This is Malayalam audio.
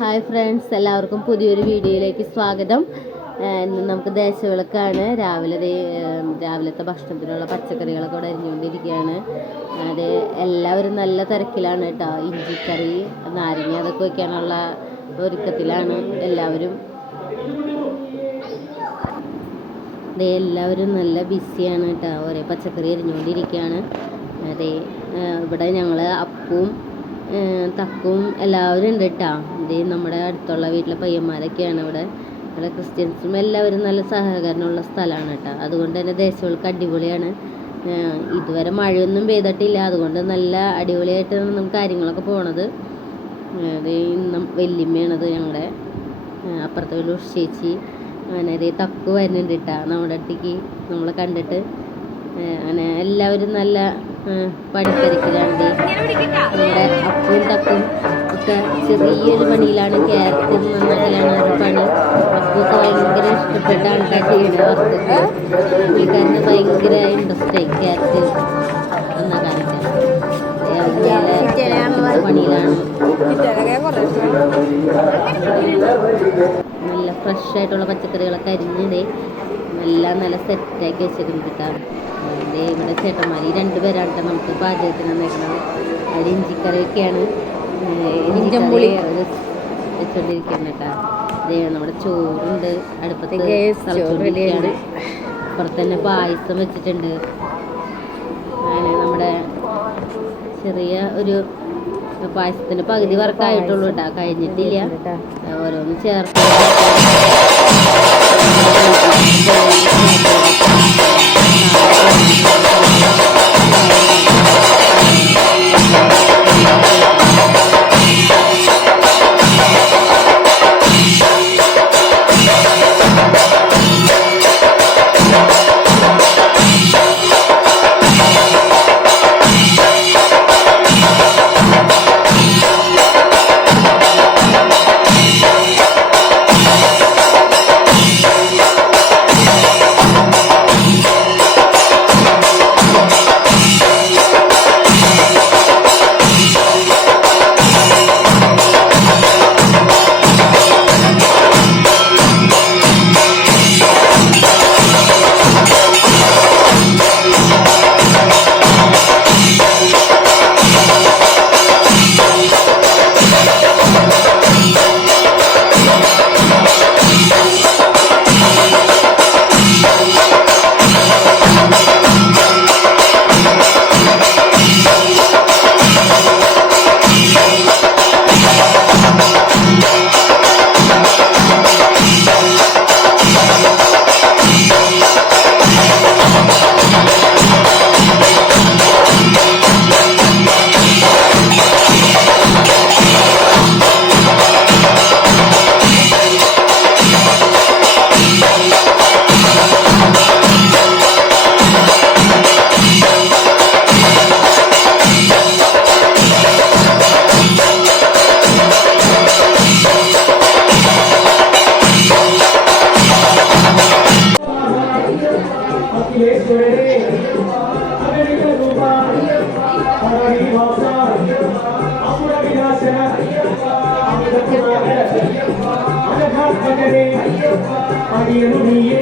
ഹായ് ഫ്രണ്ട്സ് എല്ലാവർക്കും പുതിയൊരു വീഡിയോയിലേക്ക് സ്വാഗതം. ഇന്ന് നമുക്ക് ദേശവിളക്കാണ്. രാവിലെ രാവിലത്തെ ഭക്ഷണത്തിനുള്ള പച്ചക്കറികളൊക്കെ ഇവിടെ അരിഞ്ഞുകൊണ്ടിരിക്കുകയാണ്. അത് എല്ലാവരും നല്ല തിരക്കിലാണ് കേട്ടോ. ഇഞ്ചിക്കറി നാരങ്ങ അതൊക്കെ വയ്ക്കാനുള്ള ഒരുക്കത്തിലാണ് എല്ലാവരും. അതെ എല്ലാവരും നല്ല ബിസിയാണ് കേട്ടോ. ഒരേ പച്ചക്കറി അരിഞ്ഞുകൊണ്ടിരിക്കുകയാണ്. അതെ ഇവിടെ ഞങ്ങൾ അപ്പവും തക്കും എല്ലാവരും ഉണ്ട് കേട്ടോ ഇത് നമ്മുടെ അടുത്തുള്ള വീട്ടിലെ പയ്യന്മാരൊക്കെയാണ് ഇവിടെ. ഇവിടെ ക്രിസ്ത്യൻസും എല്ലാവരും നല്ല സഹകരണമുള്ള സ്ഥലമാണ് കേട്ടോ അതുകൊണ്ട് തന്നെ ദേശവിളക്ക് അടിപൊളിയാണ്. ഇതുവരെ മഴയൊന്നും പെയ്തിട്ടില്ല. അതുകൊണ്ട് നല്ല അടിപൊളിയായിട്ടാണ് നമുക്ക് കാര്യങ്ങളൊക്കെ പോണത്. അത് ഇന്നും വല്യമ്മയാണത് ഞങ്ങളുടെ അപ്പുറത്തെ വലിയ ചേച്ചി അങ്ങനെ അതേ തക്ക് വരുന്നുണ്ട് കേട്ടോ നമ്മുടെ അടുത്തേക്ക് നമ്മളെ കണ്ടിട്ട്. അങ്ങനെ എല്ലാവരും നല്ല ദേ നമ്മുടെ അപ്പും തപ്പും ഒക്കെ ചെറിയൊരു പണിയിലാണ് ക്യാരറ്റ് നന്നാക്കലാണ് ഒരു പണി. അപ്പൊക്കെ ഭയങ്കര ഇഷ്ടപ്പെട്ട ആൾക്കാർ വറുത്തിട്ട് പുള്ളിക്കാരന് ഭയങ്കര ഇൻട്രസ്റ്റ് ആയി അതുപോലെ പണിയിലാണ്. നല്ല ഫ്രഷ് ആയിട്ടുള്ള പച്ചക്കറികളൊക്കെ അരിഞ്ഞതേ നല്ല നല്ല സെറ്റാക്കി വെച്ചിട്ടുണ്ട് കേട്ടോ ദേ ഇവിടെ ചേട്ടന്മാർ ഈ രണ്ട് പേരാട്ടെ നമുക്ക് പാചകത്തിന് വന്നേക്കുന്നത് അവർ ഇഞ്ചിക്കറിയൊക്കെയാണ് ഇഞ്ചിക്കറി വെച്ചോണ്ടിരിക്കുന്നത് കേട്ടോ. നമ്മുടെ ചോറുണ്ട്. അടുപ്പത്ത് പുറത്തന്നെ പായസം വെച്ചിട്ടുണ്ട്. അങ്ങനെ നമ്മുടെ ചെറിയ ഒരു പായസത്തിന് പകുതി വർക്കായിട്ടുള്ളൂ കേട്ടോ. കഴിഞ്ഞിട്ടില്ല. ഓരോന്ന് ചേർത്ത് അഖിലേശ്വരനെ me. அழகா பகலே அடியே